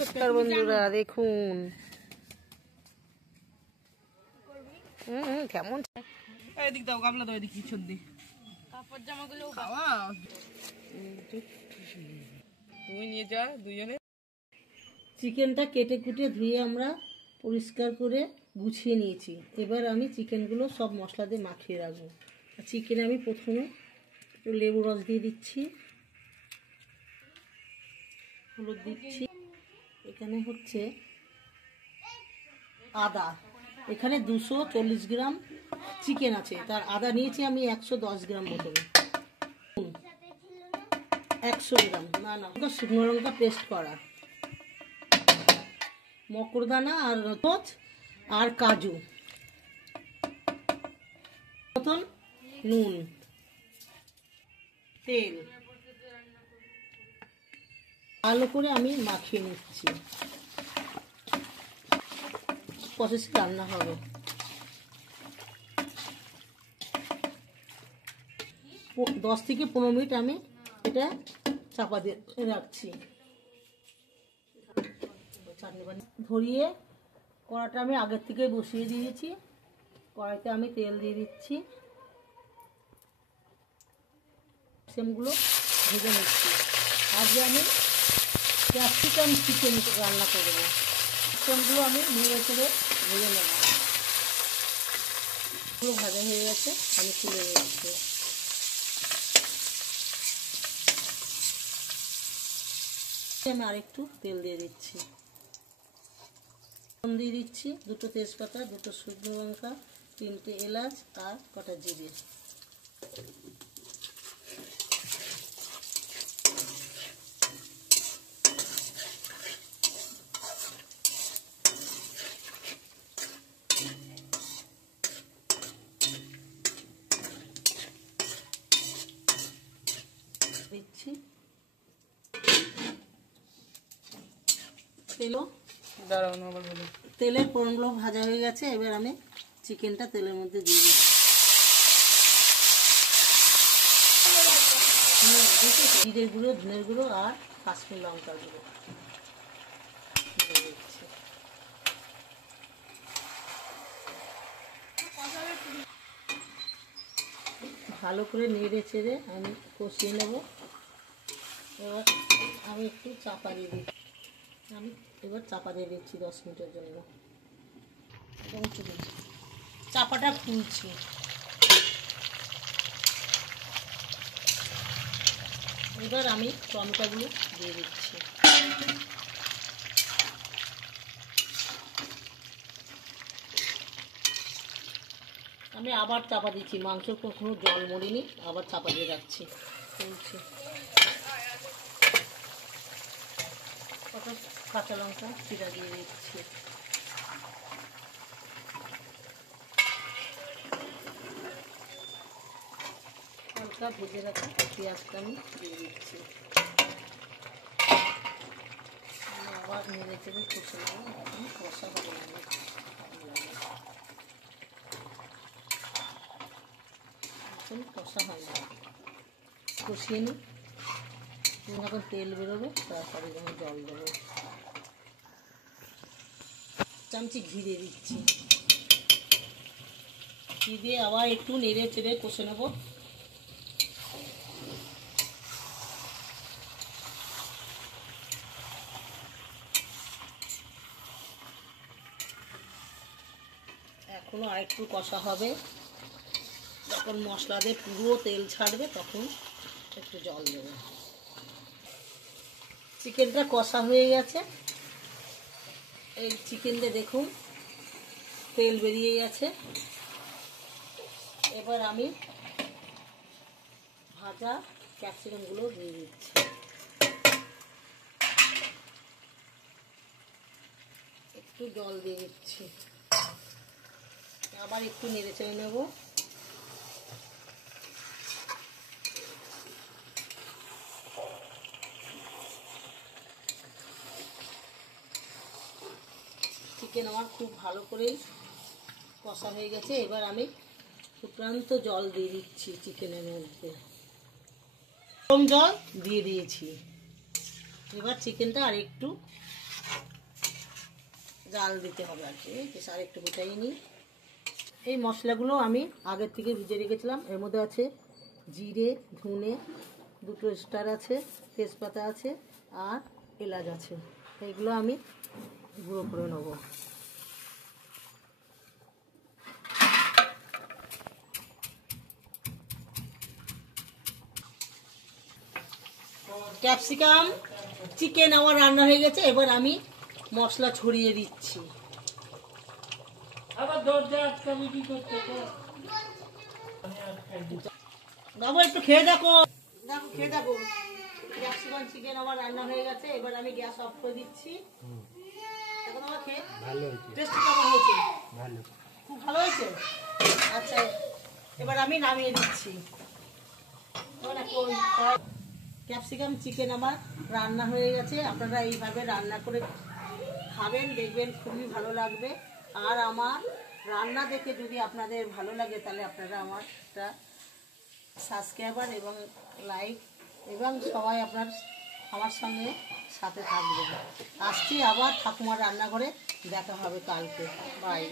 নমস্কার বন্ধুরা, দেখুন কেমন এদিক দাও, গামলা দাও, এদিক পিছন দিয়ে কাপড় জামাগুলো তুমি নিয়ে যা দুজনে। চিকেনটা কেটে কুটে ধুয়ে আমরা পরিষ্কার করে গুছিয়ে নিয়েছি। এবার আমি চিকেনগুলো সব মশলা দিয়ে মাখিয়ে রাখবো। চিকেনে আমি প্রথমে একটু লেবু রস দিয়ে দিচ্ছি, হলুদ দিচ্ছি, এখানে হচ্ছে আদা, এখানে 240 গ্রাম চিকেন আছে, তার আদা নিয়েছি আমি 110 গ্রাম মতন, 100 গ্রাম না শুকনো লঙ্কা পেস্ট করা, মকরদানা আর রোজ আর কাজু, মতন নুন, তেল, ভালো করে আমি মাখিয়ে নিচ্ছি। প্রসেসে রান্না হবে। 10 থেকে 15 মিনিট আমি এটা চাপা দিয়ে রাখছি। ধরিয়ে কড়াটা আমি আগের থেকে বসিয়ে দিয়েছি। কড়াইতে আমি তেল দিয়ে দিচ্ছি, সেমগুলো ভেজে নিচ্ছি। আজকে আমি ক্যাপসিকাম চিকেন রান্না করবো। চিকেনগুলো আমি নিয়ে করে ভেজে নেব। পুরো ভাজা হয়ে গেছে, আমি তুলে নিচ্ছি। আমি আরেকটু তেল দিয়ে দিচ্ছি, দিয়ে দিচ্ছি 2টো তেজপাতা, 2টো শুকনো লঙ্কা, 3টে এলাচ আর কটা জিরে। দিচ্ছি তেলও দাঁড়াও না, আবার বলো। তেলের ফোড়নগুলো ভাজা হয়ে গেছে, এবার আমি চিকেনটা তেলের মধ্যে দিয়ে দিচ্ছি। জিরের গুঁড়ো, ধনের গুঁড়ো আর কাশ্মীর লঙ্কার গুঁড়ো দিয়ে দিচ্ছি। ভালো করে নেড়ে চেড়ে আমি কষিয়ে নেব। এবার আমি একটু চাপা দিয়ে দিচ্ছি। আমি এবার চাপা দিয়ে দিচ্ছি 10 মিনিটের জন্য। চাপাটা খুলছি। এবার আমি টমেটোগুলো দিয়ে দিচ্ছি। আমি আবার চাপা দিচ্ছি, মাংস কখনো জল মরিনি, আবার চাপা দিয়ে রাখছি। খুলছি। কটা কাঁচা লঙ্কা চিরা দিয়ে দিচ্ছি। হালকা ভেজে রাখা পেঁয়াজটা আমি দিয়ে দিচ্ছি। আবার নেড়ে চেড়ে কষে নেব। এখন কষা হবে না, এখন কষা হয় না, কষিয়ে নিই। যখন তেল বেরোবে তারপরে যখন জল দেবো। চামচি ঘি দিয়ে দিচ্ছি। ঘি দিয়ে আবার একটু নেড়ে চেড়ে কষে নেব। এখনো আরেকটু কষা হবে। যখন মশলা দিয়ে পুরো তেল ছাড়বে তখন একটু জল দেবো। চিকেনটা কষা হয়ে গেছে। এই চিকেন দিয়ে দেখুন তেল বেরিয়ে গেছে। এবার আমি ভাজা ক্যাপসিকামগুলো দিয়ে দিচ্ছি। একটু জল দিয়ে দিচ্ছি, আবার একটু নেড়ে চেড়ে নেব। চিকেন আমার খুব ভালো করেই কষা হয়ে গেছে। এবার আমি শুকনো জল দিয়ে দিচ্ছি চিকেনের মধ্যে। গরম জল দিয়ে দিয়েছি। এবার চিকেনটা আর একটু জাল দিতে হবে আর কি। আর একটু গোটাই নিই। এই মশলাগুলো আমি আগের থেকে ভিজে রেখেছিলাম। এর মধ্যে আছে জিরে, ধনে, দুটো স্টার আছে, তেজপাতা আছে আর এলাচ আছে। এইগুলো আমি গুঁড়ো করে নেব। ক্যাপসিকাম, চিকেন আমার রান্না হয়ে গেছে। এবার আমি মশলা ছড়িয়ে দিচ্ছি। বাবু একটু খেয়ে দেখো, দেখো খেয়ে দেখো। ক্যাপসিকাম চিকেন আমার রান্না হয়ে গেছে। এবার আমি গ্যাস অফ করে দিচ্ছি। দেখো তোমার খেয়ে টেস্ট কেমন হয়েছে? খুব ভালো হয়েছে। আচ্ছা, এবার আমি নামিয়ে দিচ্ছি। ক্যাপসিকাম চিকেন আমার রান্না হয়ে গেছে। আপনারা এইভাবে রান্না করে খাবেন, দেখবেন খুবই ভালো লাগবে। আর আমার রান্না দেখে যদি আপনাদের ভালো লাগে তাহলে আপনারা আমারটা সাবস্ক্রাইবার এবং লাইক এবং সবাই আমার সঙ্গে সাথে থাকবেন। আসছি আবার ঠাকুমার রান্নাঘরে, দেখা হবে কালকে। বাই।